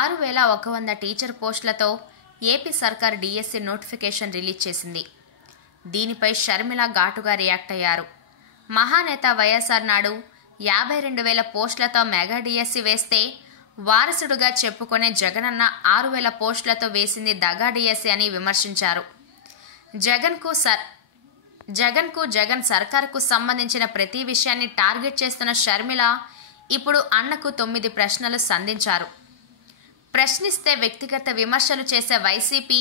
6100 teacher పోస్టులతో AP సర్కార్ DSC notification release చేసింది. దీనిపై షర్మిల ఘాటుగా రియాక్ట్ అయ్యారు. మహానేత వైఎస్ఆర్ నాడు 52,000 పోస్టులతో మెగా డిఎస్సి వేస్తే వారసుడుగా చెప్పుకునే జగనన్న 6,000 పోస్టులతో వేసింది దగా డిఎస్సి అని విమర్శించారు. జగన్ సర్కార్కు సంబంధించిన ప్రతి విషయాన్ని టార్గెట్ చేస్తున్న షర్మిల ఇప్పుడు అన్నకు 9 ప్రశ్నలు సంధించారు. ప్రశ్నిస్తే వ్యక్తిగత విమర్శలు చేసే వైసీపీ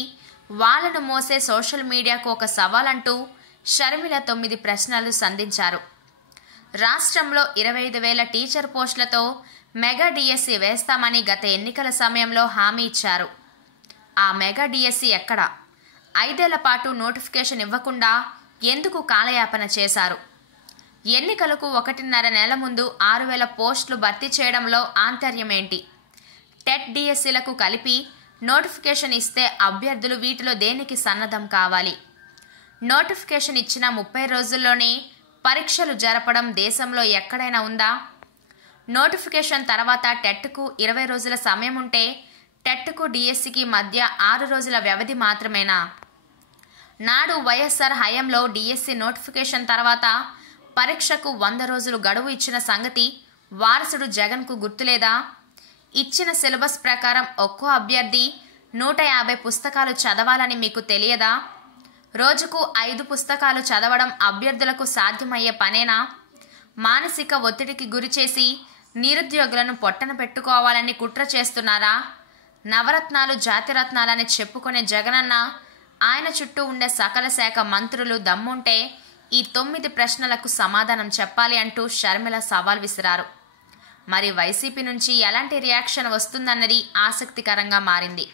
వాళ్ళను మోసే సోషల్ మీడియాకు ఒక సవాల్ అంటూ షర్మిల 9 ప్రశ్నలు సంధించారు. రాష్ట్రంలో 25,000 టీచర్ పోస్టులతో మెగా డిఎస్సి వేస్తామని గత ఎన్నికల సమయంలో హామీ ఇచ్చారు. ఆ మెగా డిఎస్సి ఎక్కడ? 5 ఏళ్ల పాటు నోటిఫికేషన్ ఇవ్వకుండా ఎందుకు కాలయాపన చేశారు? ఎన్నికలకు 1.5 నెలల ముందు 6,000 పోస్టులు భర్తీ చేయడంలో ఆంతర్యం ఏంటి? టెట్ డిఎస్సీలకు కలిపి నోటిఫికేషన్ ఇస్తే అభ్యర్థులు వీటిలో దేనికి సన్నద్ధం కావాలి? నోటిఫికేషన్ ఇచ్చిన 30 రోజుల్లోనే పరీక్షలు జరపడం దేశంలో ఎక్కడైనా ఉందా? నోటిఫికేషన్ తర్వాత టెట్కు 20 రోజుల సమయం ఉంటే టెట్కు డిఎస్సికి మధ్య 6 రోజుల వ్యవధి మాత్రమేనా? నాడు వైఎస్ఆర్ హయాంలో డిఎస్సి నోటిఫికేషన్ తర్వాత పరీక్షకు 100 రోజులు గడువు ఇచ్చిన సంగతి వారసుడు జగన్కు గుర్తులేదా? ఇచ్చిన సిలబస్ ప్రకారం ఒక్కో అభ్యర్థి 150 పుస్తకాలు చదవాలని మీకు తెలియదా? రోజుకు 5 పుస్తకాలు చదవడం అభ్యర్థులకు సాధ్యమయ్యే పనేనా? మానసిక ఒత్తిడికి గురిచేసి నిరుద్యోగులను పొట్టన పెట్టుకోవాలని కుట్ర చేస్తున్నారా? నవరత్నాలు జాతిరత్నాలని చెప్పుకునే జగనన్న ఆయన చుట్టూ ఉండే సకల శాఖ మంత్రులు దమ్ముంటే ఈ 9 ప్రశ్నలకు సమాధానం చెప్పాలి అంటూ షర్మిల సవాల్ విసిరారు. మరి వైసీపీ నుంచి ఎలాంటి రియాక్షన్ వస్తుందన్నది ఆసక్తికరంగా మారింది.